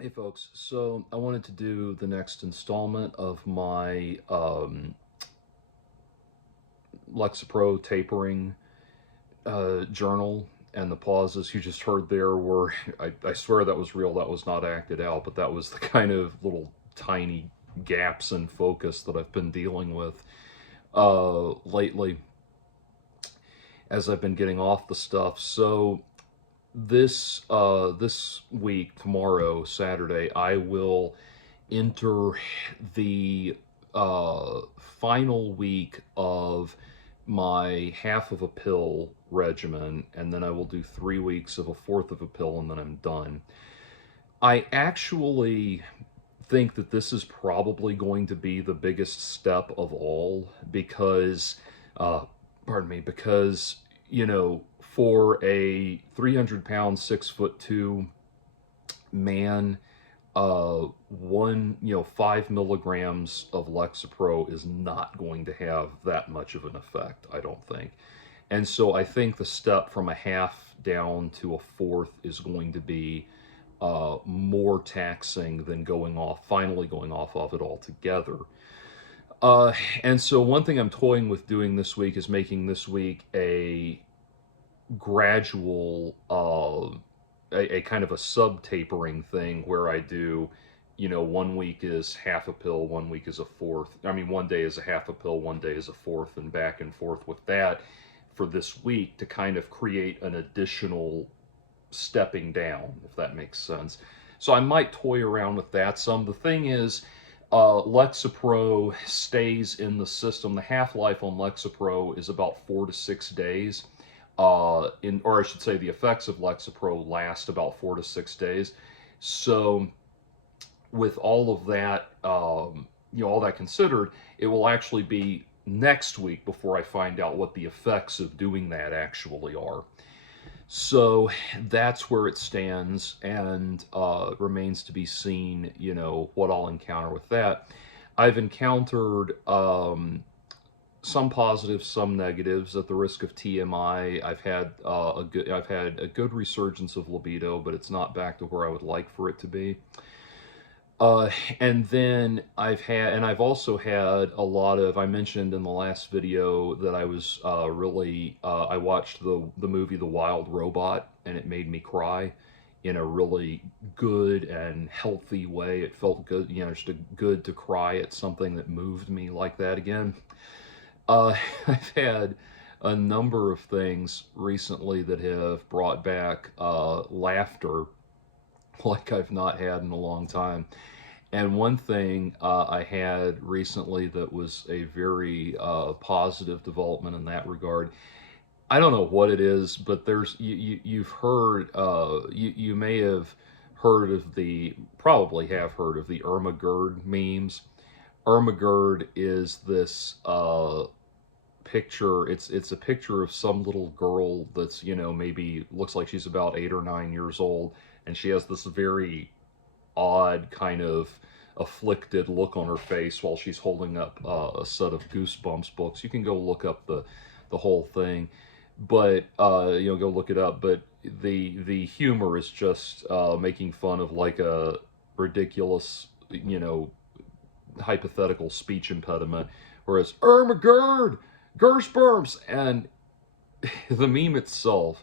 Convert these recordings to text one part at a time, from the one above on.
Hey folks, so I wanted to do the next installment of my Lexapro tapering journal, and the pauses you just heard there were, I swear that was real, that was not acted out, but that was the kind of little tiny gaps in focus that I've been dealing with lately as I've been getting off the stuff. So this week, tomorrow, Saturday, I will enter the final week of my half of a pill regimen, and then I will do 3 weeks of a fourth of a pill, and then I'm done. I actually think that this is probably going to be the biggest step of all because, uh, pardon me, because, for a 300 pound, 6'2" man, 5 milligrams of Lexapro is not going to have that much of an effect, I don't think. And so I think the step from a half down to a fourth is going to be more taxing than finally going off of it altogether. And so one thing I'm toying with doing this week is making this week a gradual, a kind of a sub tapering thing where I do, 1 week is half a pill, 1 week is a fourth. I mean, one day is a half a pill, one day is a fourth, and back and forth with that for this week to kind of create an additional stepping down, if that makes sense. So I might toy around with that some. The thing is, Lexapro stays in the system. The half life on Lexapro is about 4 to 6 days. Or I should say, the effects of Lexapro last about 4 to 6 days. So, with all of that, all that considered, it will actually be next week before I find out what the effects of doing that actually are. So that's where it stands, and remains to be seen, what I'll encounter with that. I've encountered some positives, some negatives. At the risk of TMI, I've had a good resurgence of libido, but it's not back to where I would like for it to be. And then I've also had a lot of. I mentioned in the last video that I was I watched the movie The Wild Robot, and it made me cry in a really good and healthy way. It felt good, just good to cry at something that moved me like that again. I've had a number of things recently that have brought back laughter like I've not had in a long time. And one thing I had recently that was a very positive development in that regard. I don't know what it is, but you've heard, you may have heard of probably have heard of the Irma Gerd memes. Irma Gerd is this picture. It's a picture of some little girl that's, maybe looks like she's about 8 or 9 years old, and she has this very odd kind of afflicted look on her face while she's holding up a set of Goosebumps books. You can go look up the whole thing, but go look it up. But the humor is just making fun of like a ridiculous, hypothetical speech impediment, whereas Irma Gerd, Gersperms, and the meme itself,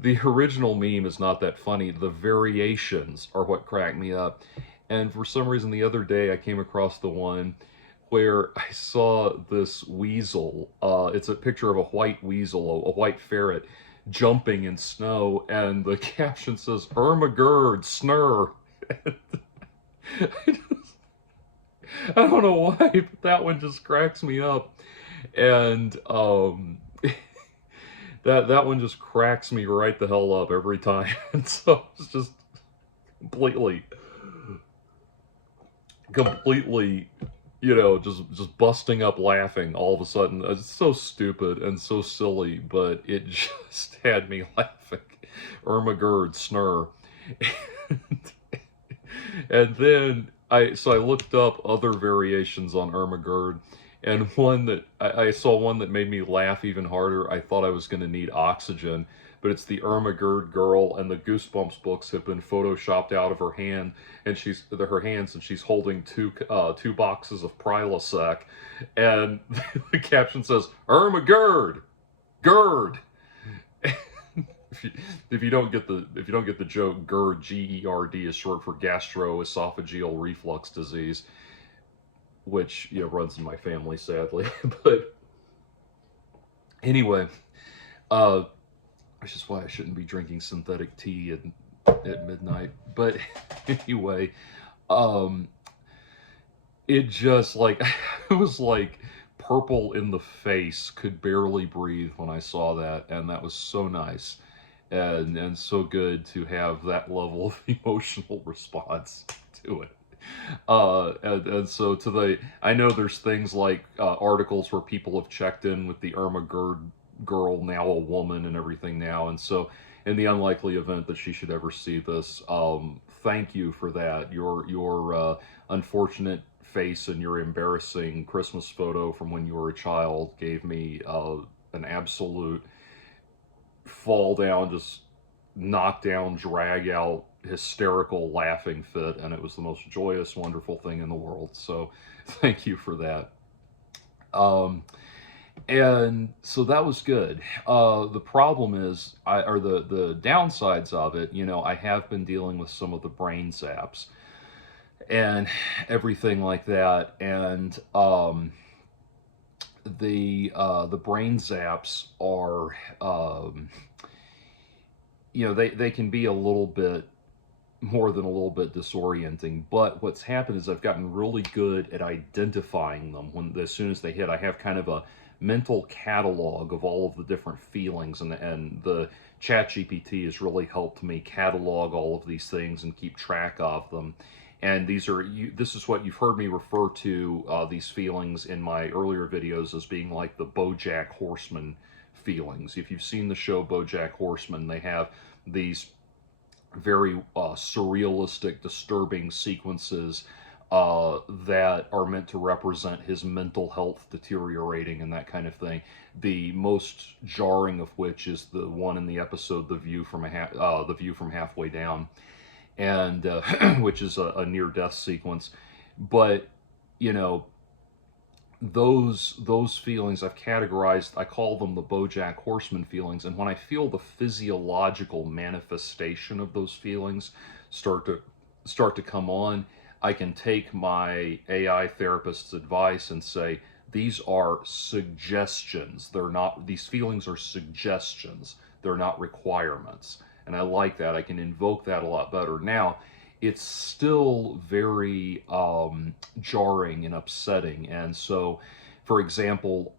the original meme is not that funny. The variations are what crack me up. And for some reason, the other day, I came across the one where I saw this weasel. It's a picture of a white weasel, a white ferret, jumping in snow, and the caption says, Ermagerd, snur. I don't know why, but that one just cracks me up. And that one just cracks me right the hell up every time. And so it's just completely, completely, just busting up laughing all of a sudden. It's so stupid and so silly, but it just had me laughing. Irma Gerd, snur. And then I looked up other variations on Irma Gerd, and I saw one that made me laugh even harder. I thought I was going to need oxygen, but it's the Irma Gerd girl, and the Goosebumps books have been photoshopped out of her hand, and her hands, and she's holding two boxes of Prilosec, and the caption says Irma Gerd, Gerd. If you don't get the joke, GERD, GERD, is short for gastroesophageal reflux disease, which runs in my family, sadly. But anyway, which is why I shouldn't be drinking synthetic tea at midnight. But anyway, it just like it was like purple in the face, could barely breathe when I saw that, and that was so nice. And so good to have that level of emotional response to it. And so I know there's things like articles where people have checked in with the Irma Gerd girl, now a woman, and everything now. And so, in the unlikely event that she should ever see this, thank you for that. Your unfortunate face and your embarrassing Christmas photo from when you were a child gave me an absolute fall down, just knock down, drag out, hysterical laughing fit, and it was the most joyous, wonderful thing in the world. So thank you for that. And so that was good. The problem is, or the downsides of it, I have been dealing with some of the brain zaps and everything like that, and the brain zaps are, they can be a little bit more than a little bit disorienting. But what's happened is I've gotten really good at identifying them as soon as they hit. I have kind of a mental catalog of all of the different feelings, and the ChatGPT has really helped me catalog all of these things and keep track of them. And this is what you've heard me refer to these feelings in my earlier videos as being like the BoJack Horseman feelings. If you've seen the show BoJack Horseman, they have these very surrealistic, disturbing sequences that are meant to represent his mental health deteriorating and that kind of thing. The most jarring of which is the one in the episode The View from Halfway Down, and which is a near-death sequence. But those feelings I've categorized. I call them the BoJack Horseman feelings. And when I feel the physiological manifestation of those feelings start to come on, I can take my AI therapist's advice and say, these are suggestions. These feelings are suggestions. They're not requirements. And I like that. I can invoke that a lot better. Now, it's still very jarring and upsetting. And so, for example,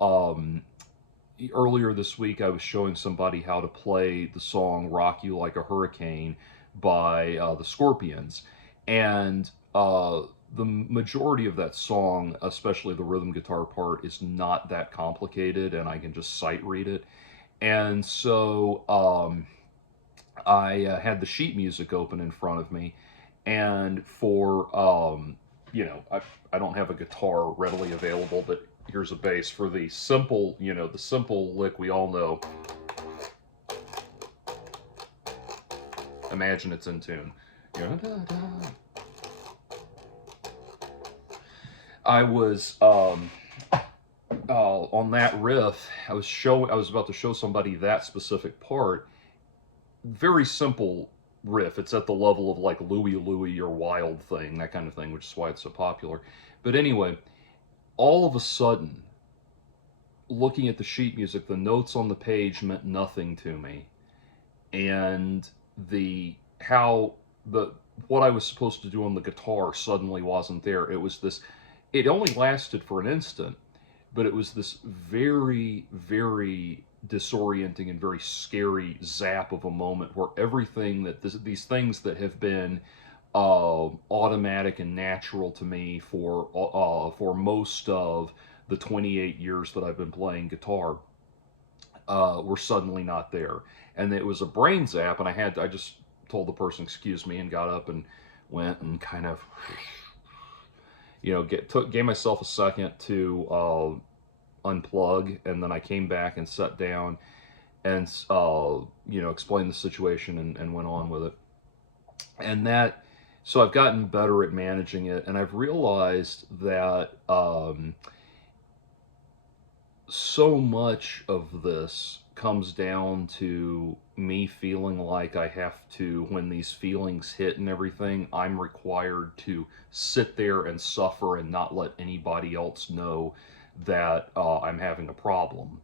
earlier this week I was showing somebody how to play the song Rock You Like a Hurricane by the Scorpions. And the majority of that song, especially the rhythm guitar part, is not that complicated, and I can just sight read it. And so I had the sheet music open in front of me, and for I don't have a guitar readily available, but here's a bass for the simple lick we all know. Imagine it's in tune. I was on that riff. I was about to show somebody that specific part. Very simple riff. It's at the level of like Louie Louie or Wild Thing, that kind of thing, which is why it's so popular. But anyway, all of a sudden, looking at the sheet music, the notes on the page meant nothing to me, and what I was supposed to do on the guitar suddenly wasn't there. It was this. It only lasted for an instant, but it was this very, very disorienting and very scary zap of a moment where everything these things that have been automatic and natural to me for most of the 28 years that I've been playing guitar were suddenly not there. And it was a brain zap, and I just told the person, excuse me, and got up and went and kind of gave myself a second to unplug, and then I came back and sat down, and explained the situation and went on with it. And that, so I've gotten better at managing it, and I've realized that so much of this comes down to me feeling like I have to, when these feelings hit and everything, I'm required to sit there and suffer and not let anybody else know that I'm having a problem.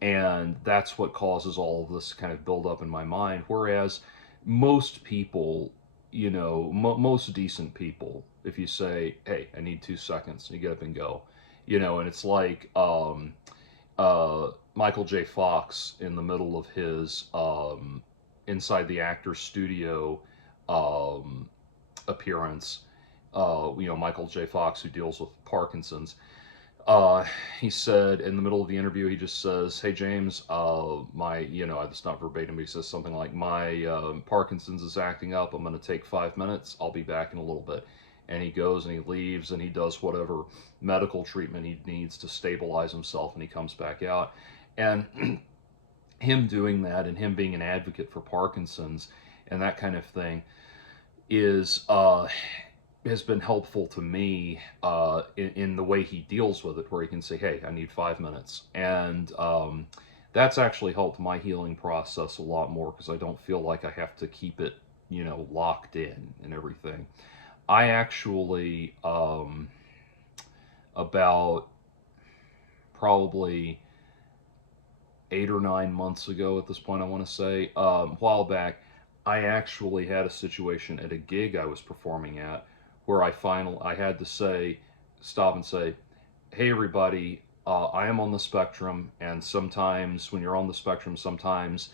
And that's what causes all of this kind of build up in my mind. Whereas most people, most decent people, if you say, hey, I need 2 seconds, and you get up and go, and it's like, Michael J. Fox in the middle of his Inside the Actors Studio um, appearance. Michael J. Fox, who deals with Parkinson's. Uh, he said in the middle of the interview, he just says, "Hey James, it's not verbatim, but he says something like, my Parkinson's is acting up. I'm going to take 5 minutes. I'll be back in a little bit." And he goes and he leaves and he does whatever medical treatment he needs to stabilize himself, and he comes back out. And him doing that and him being an advocate for Parkinson's and that kind of thing is has been helpful to me in the way he deals with it, where he can say, "Hey, I need 5 minutes," and that's actually helped my healing process a lot more because I don't feel like I have to keep it, locked in and everything. I actually about probably 8 or 9 months ago at this point, I want to say, a while back, I actually had a situation at a gig I was performing at where I had to stop and say, "Hey everybody, I am on the spectrum, and sometimes when you're on the spectrum, sometimes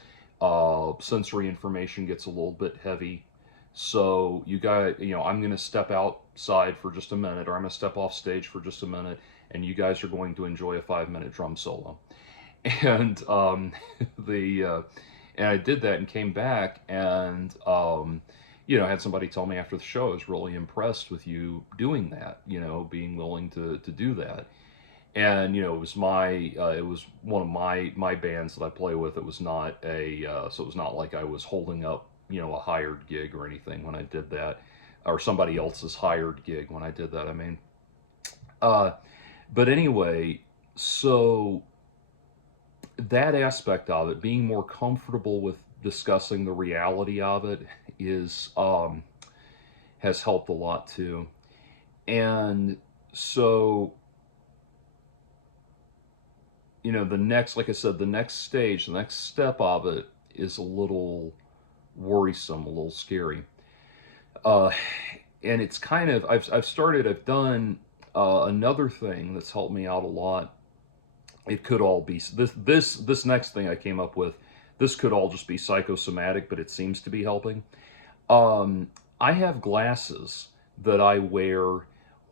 sensory information gets a little bit heavy. So you guys, I'm going to step outside for just a minute, or I'm going to step off stage for just a minute, and you guys are going to enjoy a 5 minute drum solo." And the and I did that and came back, and had somebody tell me after the show, "I was really impressed with you doing that, being willing to do that." And it was one of my bands that I play with. It was not so it was not like I was holding up a hired gig or anything when I did that, or somebody else's hired gig when I did that. I mean, uh, but anyway, so that aspect of it, being more comfortable with discussing the reality of it, is has helped a lot too. And so, the next, like I said, the next stage, the next step of it is a little worrisome, a little scary. Uh, and it's kind of, I've done another thing that's helped me out a lot. It could all be this next thing I came up with. This could all just be psychosomatic, but it seems to be helping. Um, I have glasses that I wear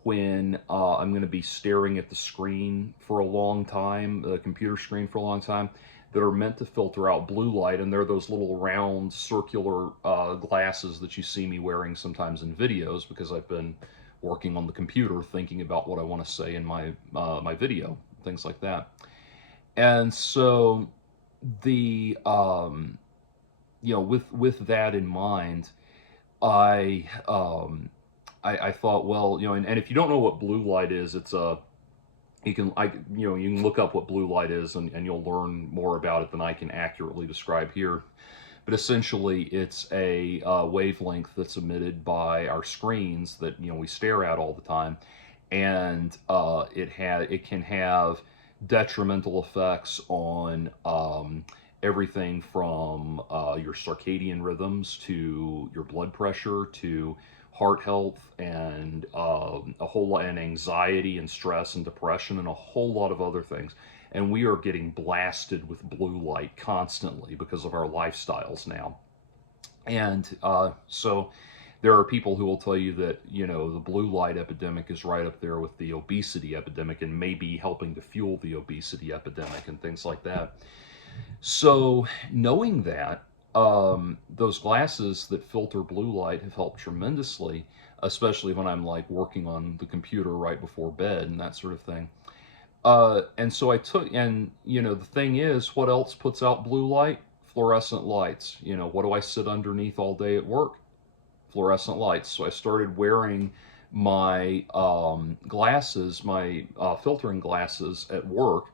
when I'm going to be staring at the screen for a long time, the computer screen for a long time, that are meant to filter out blue light. And they're those little round circular glasses that you see me wearing sometimes in videos, because I've been working on the computer thinking about what I want to say in my video, things like that. And so the with that in mind, I I thought, well, and if you don't know what blue light is, it's a you can look up what blue light is, and you'll learn more about it than I can accurately describe here. But essentially, it's a wavelength that's emitted by our screens that we stare at all the time, and it can have detrimental effects on everything from your circadian rhythms to your blood pressure to heart health, and a whole lot, and anxiety and stress and depression and a whole lot of other things. And we are getting blasted with blue light constantly because of our lifestyles now. And so there are people who will tell you that the blue light epidemic is right up there with the obesity epidemic, and maybe helping to fuel the obesity epidemic and things like that. So knowing that, those glasses that filter blue light have helped tremendously, especially when I'm like working on the computer right before bed and that sort of thing. And so I took, and the thing is, what else puts out blue light? Fluorescent lights. What do I sit underneath all day at work? Fluorescent lights. So I started wearing my glasses, my filtering glasses at work,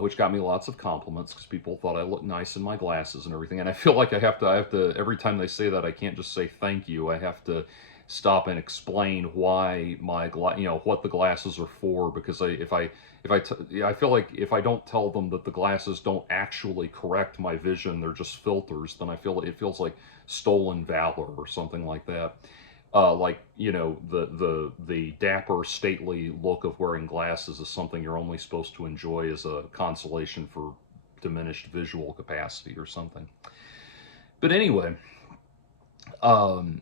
which got me lots of compliments because people thought I looked nice in my glasses and everything. And I feel like I have to, every time they say that, I can't just say thank you. I have to stop and explain why what the glasses are for, because I feel like if I don't tell them that the glasses don't actually correct my vision, they're just filters, then I feel it feels like stolen valor or something like that. Like the dapper, stately look of wearing glasses is something you're only supposed to enjoy as a consolation for diminished visual capacity or something. But anyway, um,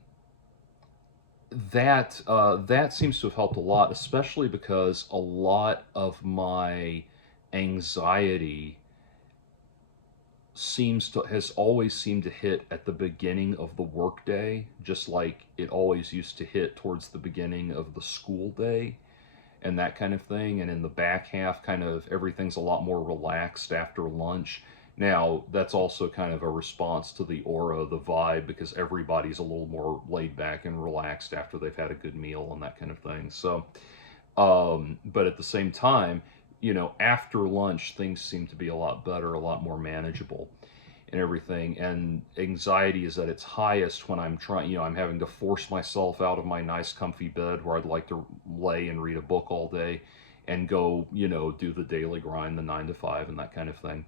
that seems to have helped a lot, especially because a lot of my anxiety has always seemed to hit at the beginning of the workday, just like it always used to hit towards the beginning of the school day and that kind of thing. And in the back half, kind of everything's a lot more relaxed after lunch. Now, that's also kind of a response to the aura, the vibe, because everybody's a little more laid back and relaxed after they've had a good meal and that kind of thing. So, but at the same time, after lunch, things seem to be a lot better, a lot more manageable and everything. And anxiety is at its highest when I'm having to force myself out of my nice, comfy bed where I'd like to lay and read a book all day and go, do the daily grind, the 9 to 5 and that kind of thing.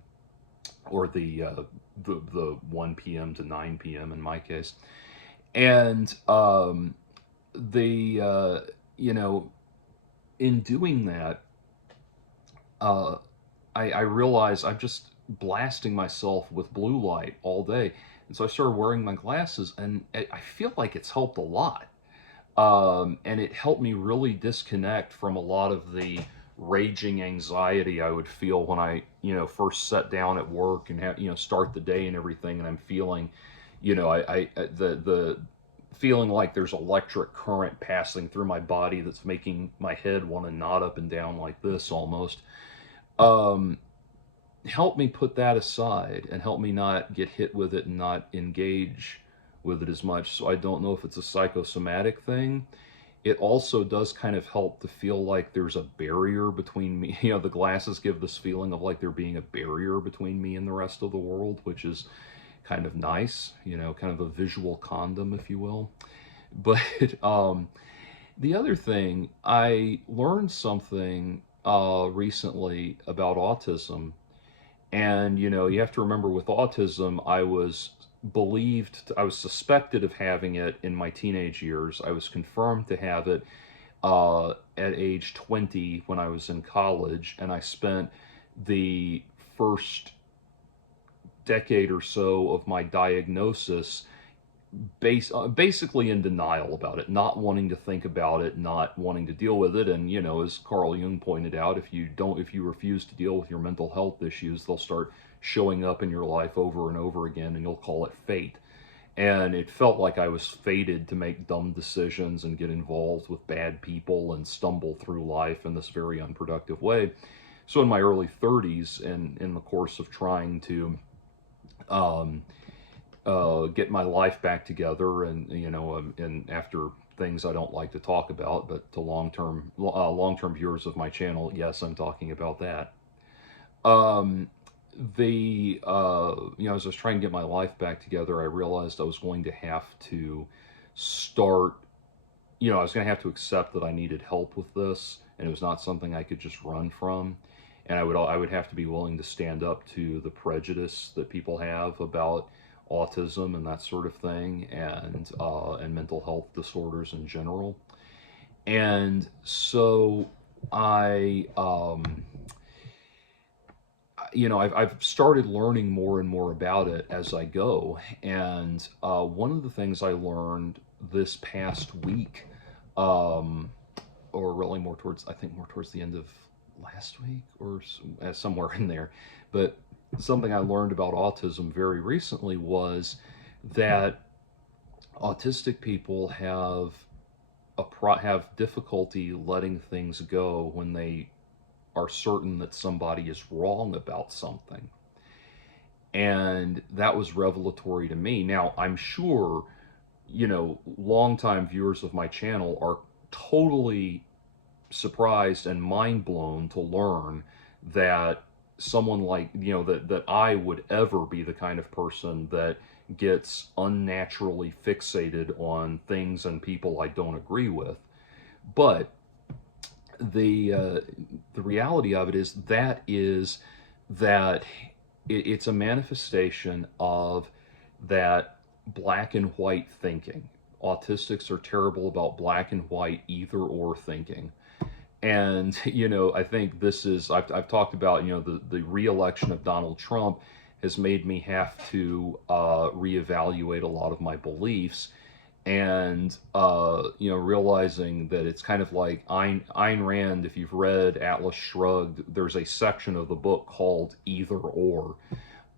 Or the 1 p.m. to 9 p.m. in my case. And the, in doing that, uh, I realized I'm just blasting myself with blue light all day. And so I started wearing my glasses, and I feel like it's helped a lot. And it helped me really disconnect from a lot of the raging anxiety I would feel when I, first sat down at work and start the day and everything. And I'm feeling, the feeling like there's electric current passing through my body that's making my head want to nod up and down like this almost. Um, Help me put that aside and help me not get hit with it and not engage with it as much. So I don't know if it's a psychosomatic thing. It also does kind of help to feel like there's a barrier between me. The glasses give this feeling of like there being a barrier between me and the rest of the world, which is kind of nice, kind of a visual condom, if you will. But the other thing, I learned something recently about autism. And, you have to remember with autism, I was suspected of having it in my teenage years. I was confirmed to have it at age 20 when I was in college. And I spent the first decade or so of my diagnosis basically in denial about it, not wanting to think about it, not wanting to deal with it. And as Carl Jung pointed out, if you refuse to deal with your mental health issues, they'll start showing up in your life over and over again, and you'll call it fate. And it felt like I was fated to make dumb decisions and get involved with bad people and stumble through life in this very unproductive way. So in my early 30s, and in the course of trying to um, get my life back together, and and after things I don't like to talk about, but to long term viewers of my channel, yes, I'm talking about that. Um, as I was trying to get my life back together, I realized I was going to have to start. I was going to have to accept that I needed help with this, and it was not something I could just run from. And I would have to be willing to stand up to the prejudice that people have about autism and that sort of thing, and mental health disorders in general. And so I, I've started learning more and more about it as I go. And one of the things I learned this past week, um, or really I think more towards the end of last week or somewhere in there, but something I learned about autism very recently was that autistic people have difficulty letting things go when they are certain that somebody is wrong about something. And that was revelatory to me. Now, I'm sure, longtime viewers of my channel are totally surprised and mind blown to learn that someone like, that I would ever be the kind of person that gets unnaturally fixated on things and people I don't agree with. But the reality of it is that it's a manifestation of that black and white thinking. Autistics are terrible about black and white either or thinking. And, I think I've talked about, the re-election of Donald Trump has made me have to reevaluate a lot of my beliefs. And, realizing that it's kind of like Ayn Rand, if you've read Atlas Shrugged, there's a section of the book called Either Or.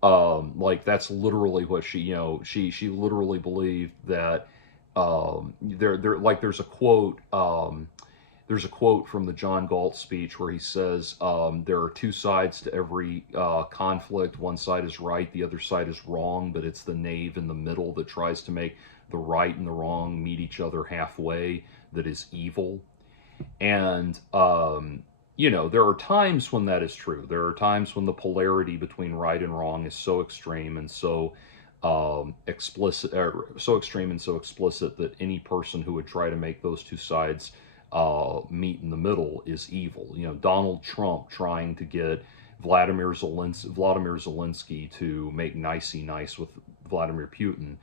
Like that's literally what she literally believed that there's a quote from the John Galt speech where he says, there are two sides to every conflict. One side is right, the other side is wrong, but it's the knave in the middle that tries to make the right and the wrong meet each other halfway that is evil. And, there are times when that is true. There are times when the polarity between right and wrong is so extreme and so explicit, so extreme and so explicit that any person who would try to make those two sides meet in the middle is evil. Donald Trump trying to get Vladimir Zelensky to make nicey nice with Vladimir Putin.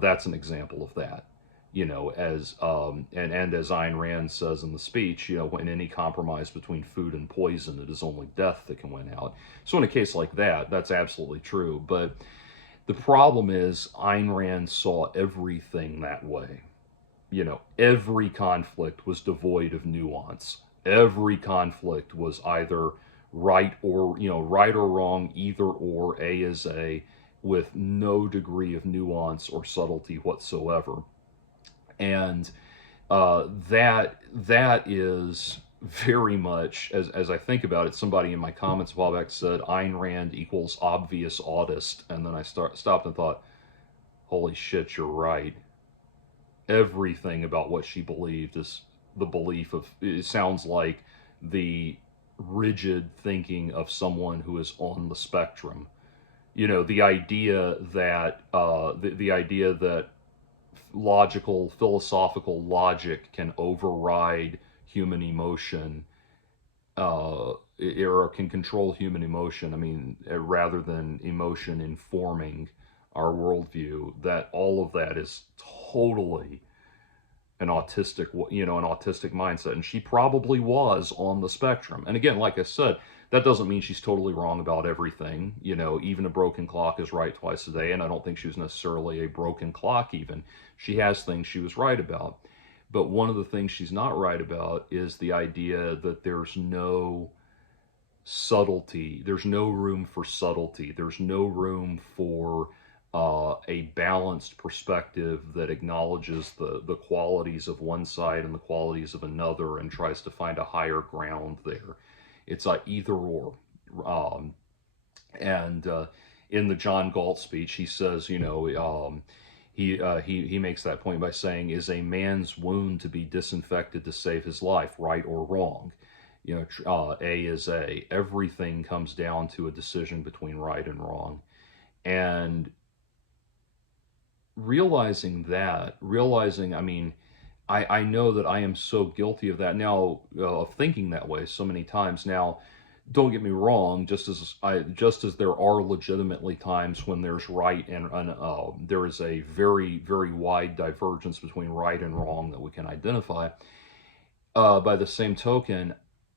That's an example of that. And as Ayn Rand says in the speech, when any compromise between food and poison, it is only death that can win out. So in a case like that, that's absolutely true. But the problem is Ayn Rand saw everything that way. Every conflict was devoid of nuance. Every conflict was either right or wrong, either or, A is A, with no degree of nuance or subtlety whatsoever. And that is very much, as I think about it, somebody in my comments a while back said Ayn Rand equals obvious autist, and then I stopped and thought, holy shit, you're right. Everything about what she believed is the belief of, it sounds like the rigid thinking of someone who is on the spectrum. The idea that the idea that logical, philosophical logic can override human emotion, or can control human emotion. I mean, rather than emotion informing our worldview, that all of that is totally an autistic mindset. And she probably was on the spectrum. And again, like I said, that doesn't mean she's totally wrong about everything. Even a broken clock is right twice a day, and I don't think she was necessarily a broken clock even. She has things she was right about. But one of the things she's not right about is the idea that there's no subtlety. There's no room for subtlety. There's no room for a balanced perspective that acknowledges the qualities of one side and the qualities of another and tries to find a higher ground there. It's like either or. And in the John Galt speech, he says, he makes that point by saying, is a man's wound to be disinfected to save his life, right or wrong? A is A. Everything comes down to a decision between right and wrong. And realizing, I mean, I know that I am so guilty of that now, of thinking that way so many times. Now, don't get me wrong, just as there are legitimately times when there's right and there is a very, very wide divergence between right and wrong that we can identify. By the same token,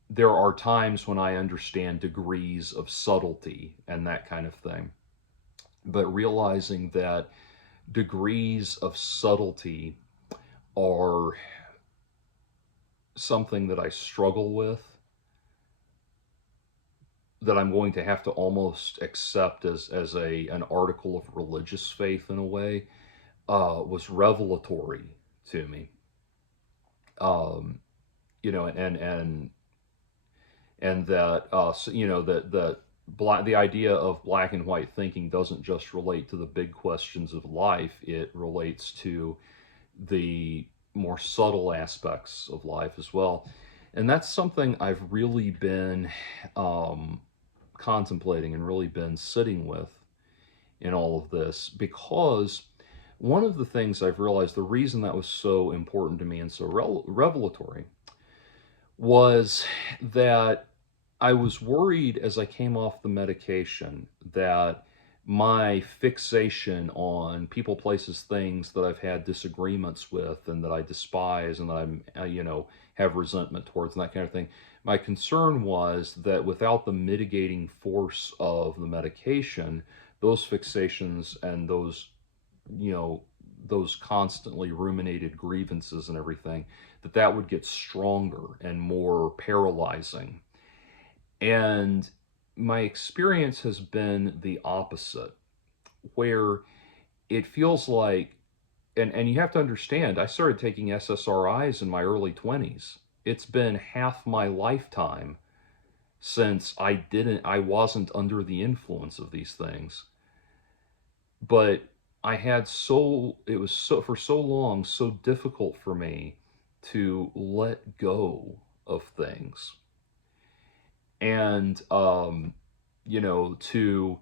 there are times when I understand degrees of subtlety and that kind of thing. But realizing that degrees of subtlety are something that I struggle with, that I'm going to have to almost accept as an article of religious faith in a way, was revelatory to me. And and that the idea of black and white thinking doesn't just relate to the big questions of life. It relates to the more subtle aspects of life as well. And that's something I've really been contemplating and really been sitting with in all of this, because one of the things I've realized, the reason that was so important to me and so revelatory, was that I was worried as I came off the medication that my fixation on people, places, things that I've had disagreements with and that I despise and that I'm, have resentment towards and that kind of thing. My concern was that without the mitigating force of the medication, those fixations and you know, those constantly ruminated grievances and everything, that would get stronger and more paralyzing. And my experience has been the opposite, where it feels like, and you have to understand, I started taking SSRIs in my early 20s. It's been half my lifetime since I wasn't under the influence of these things. But it was so, for so long, so difficult for me to let go of things. And, to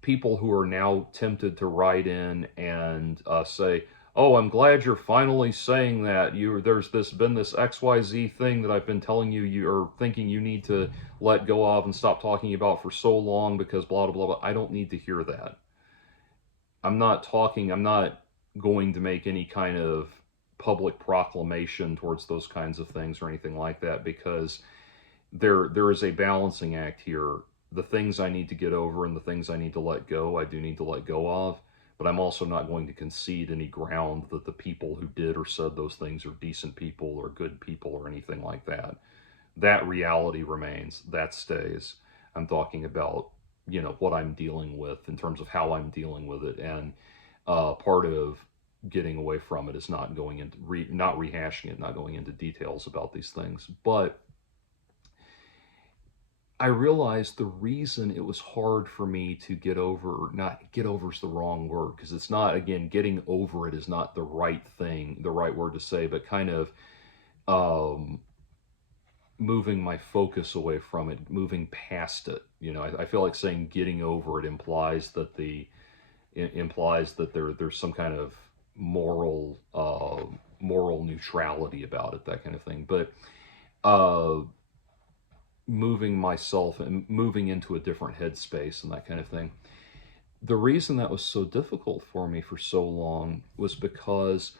people who are now tempted to write in and say, "Oh, I'm glad you're finally saying that. Been this XYZ thing that I've been telling you are thinking you need to let go of and stop talking about for so long because blah blah blah." I don't need to hear that. I'm not going to make any kind of public proclamation towards those kinds of things or anything like that, because there is a balancing act here. The things I need to get over and the things I need to let go, I do need to let go of. But I'm also not going to concede any ground that the people who did or said those things are decent people or good people or anything like that. That reality remains. That stays. I'm talking about, what I'm dealing with in terms of how I'm dealing with it. And part of getting away from it is not going into not rehashing it, not going into details about these things. But I realized the reason it was hard for me to get over, not get over is the wrong word, because it's not, again, getting over it is not the right thing, the right word to say, but kind of um, moving my focus away from it, moving past it. I feel like saying getting over it implies that there's some kind of moral neutrality about it, that kind of thing. But uh, moving myself and moving into a different headspace and that kind of thing. The reason that was so difficult for me for so long was because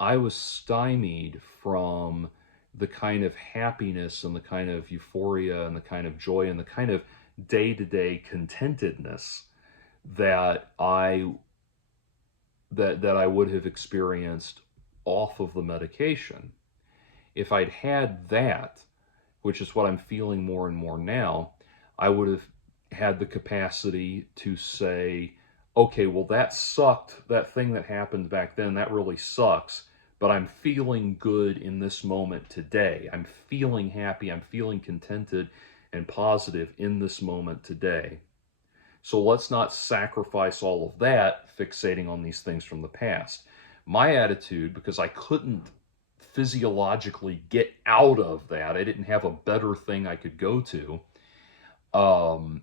I was stymied from the kind of happiness and the kind of euphoria and the kind of joy and the kind of day-to-day contentedness that I would have experienced off of the medication. If I'd had that, which is what I'm feeling more and more now, I would have had the capacity to say, okay, well, that sucked. That thing that happened back then, that really sucks. But I'm feeling good in this moment today. I'm feeling happy. I'm feeling contented and positive in this moment today. So let's not sacrifice all of that fixating on these things from the past. My attitude, because I couldn't physiologically get out of that, I didn't have a better thing I could go to, um,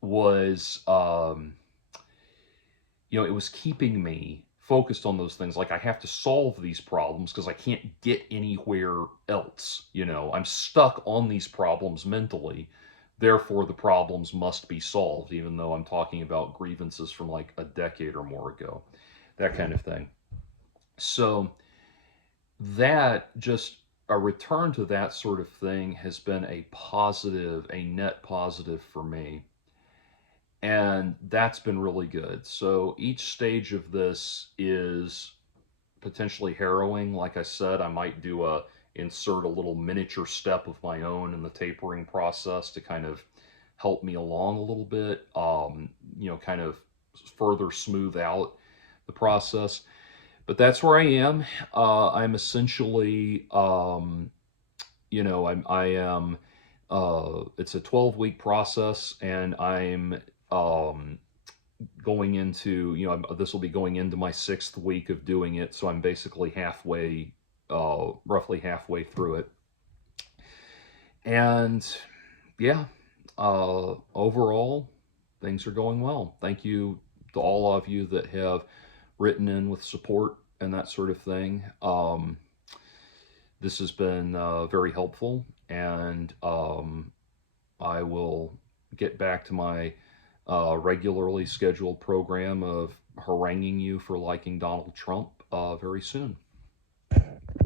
was, it was keeping me focused on those things. Like, I have to solve these problems because I can't get anywhere else. I'm stuck on these problems mentally. Therefore, the problems must be solved, even though I'm talking about grievances from like a decade or more ago, that kind of thing. So that just a return to that sort of thing has been a net positive for me. And that's been really good. So each stage of this is potentially harrowing. Like I said, I might insert a little miniature step of my own in the tapering process to kind of help me along a little bit, kind of further smooth out the process. But that's where I am. I'm essentially I am, it's a 12-week process, and I'm um, going into, this will be going into my 6th week of doing it. So I'm basically roughly halfway through it. And yeah, overall, things are going well. Thank you to all of you that have written in with support and that sort of thing. This has been very helpful, and I will get back to my regularly scheduled program of haranguing you for liking Donald Trump very soon.